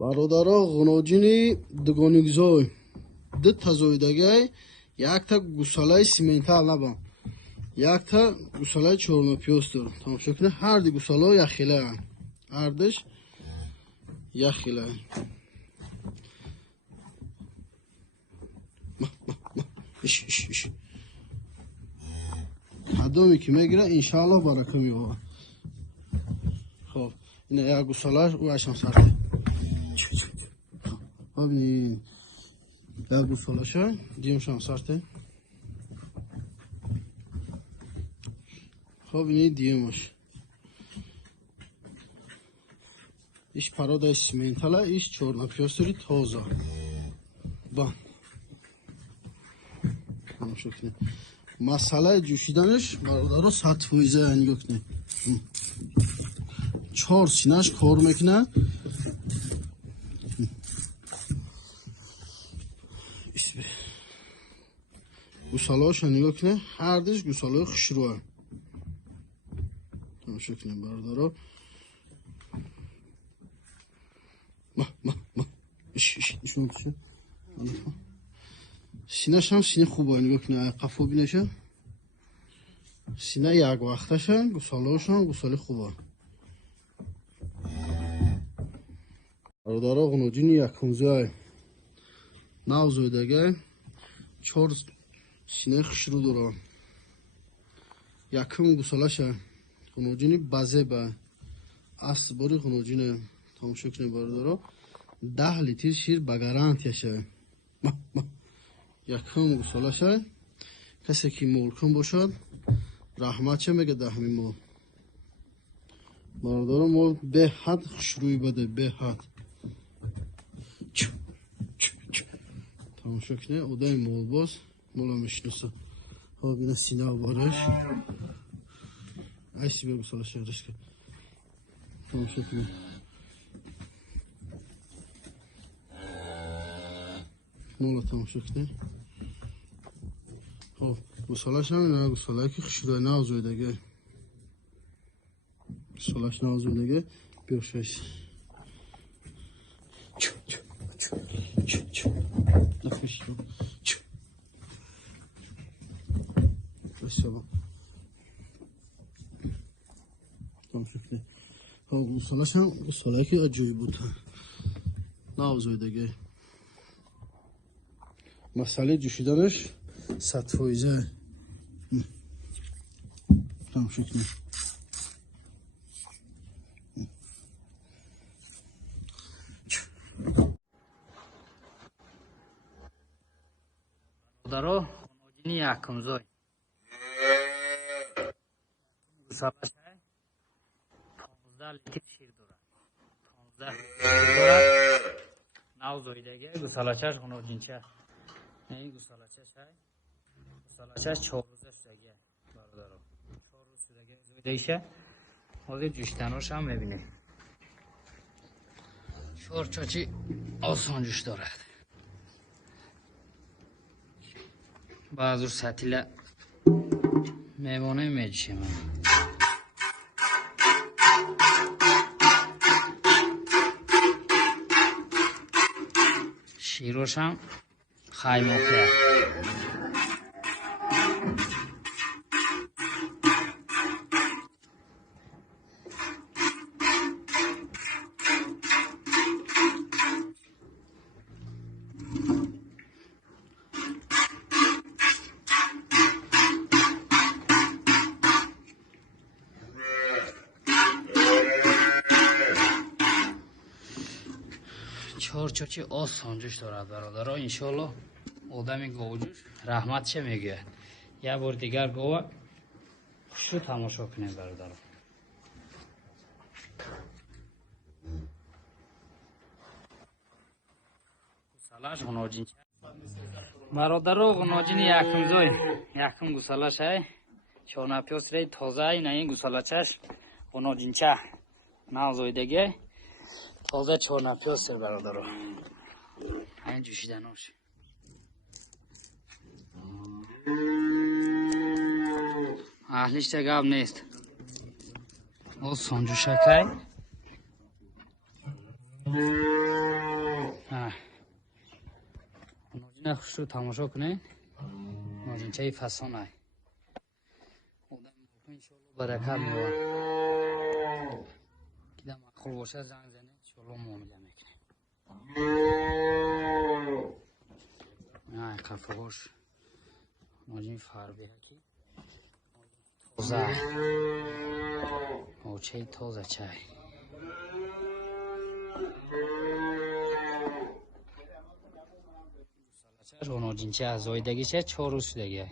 бародаро ғуноҷини дугонигзой ду тазоидагай якта гусалаи симентал наба якта гусалаи чорнопиёз дорам. Тамошо кунед, ҳарди гусало яхелаан. Ҳардаш яхелаан. Иш. Ҳадоме ки мегира иншааллоҳ барака меёбад. Хоб, ина як гусалаш ӯ ашам сарда. Бабинин. Як гусалаша димшам сарда. Хоб, ини димаш. Иш пародаи симентала, иш чорнопиёзтори тоза. Ба. Тамошо кунед. Масъалаи ҷӯшиданаш бародаро 100% нигоҳ кунед. 4 синаш кор мекунад. гусалоша нигоҳ кунед, ҳардаш гусалои хушрӯа. Тамошо кунед бародаро. Синашам сина хуба, нигоҳ кунед, қафо бинаша. Сина як вақташа, гусалошам гусали хуба. бародаро ғуноҷини якумзояй навзоидагай 4 синаи хушрӯ дорам. Якум гусалаша ғуноҷини базеба асбори ғуноҷина. Тамошо кунед бародаро. 10 литр шир ба гарантияша. Якум гусалаша касе ки молкун бошад раҳматша мегӯяд ҳамин мол. бародаро мол беҳад хушрӯи баде, беҳад. Тамошо кунед, одами молбоз мола мешиноса. Ҳо бина сина бараш. Ай сибе гусалаша ришка. Тамошо кунед. мола тамошо кунед. Хоб, гусалашам ина гусалае ки хушрӯи навзоидагай. Гусалаш навзоидагай бёшайс. Спасибо. Тамошо кунед. Хоб, гусалашам гусалае ки аҷоиб буд. Навзоидагай. Масъалаи ҷӯшиданаш 100%. Тамошо кунед. бародаро ғуноҷини якумзой гусалаша 15 литр шир дорад. 15 литр дорад. навзоидагай гусалашаш ғуноҷинча. این گوساله‌چش های گوساله‌چش 4 روزه شدگی برادرو 4 روز شدگی زویدهشه حالا جوشتناش هم میبینید شورچاچی آسان جوش دارد بعض روز سطیله میمانه میجیشه من شیروش هم خایماقه چارچاچی آسان جوش دارد برادرها. انشالله آدمی گاوجوش رحمت چه میگوید. یه بار دیگر گاو خوشو تماشا کنید برادرها. گوسالاش غناجین برادرها غناجین یکم گوسالاش های چانپیاس ری تازه ای نه این گوسالاچش غناجین چه نازویدگی تازه چانپیاس سر برادرها این جوشیدناش اهلیش تگاب نیست او سنجو شکای نه خوشو تماشا کنین ناجینچه فسان های آدم انشالله برکت میوان که در مقل باشه زنگ زنید انشالله معامله میکنیم نه قفه باش ناجین فربی هکی تازه آچه تازه چای ناجینچه از آیدگی چه 4 روز شدگی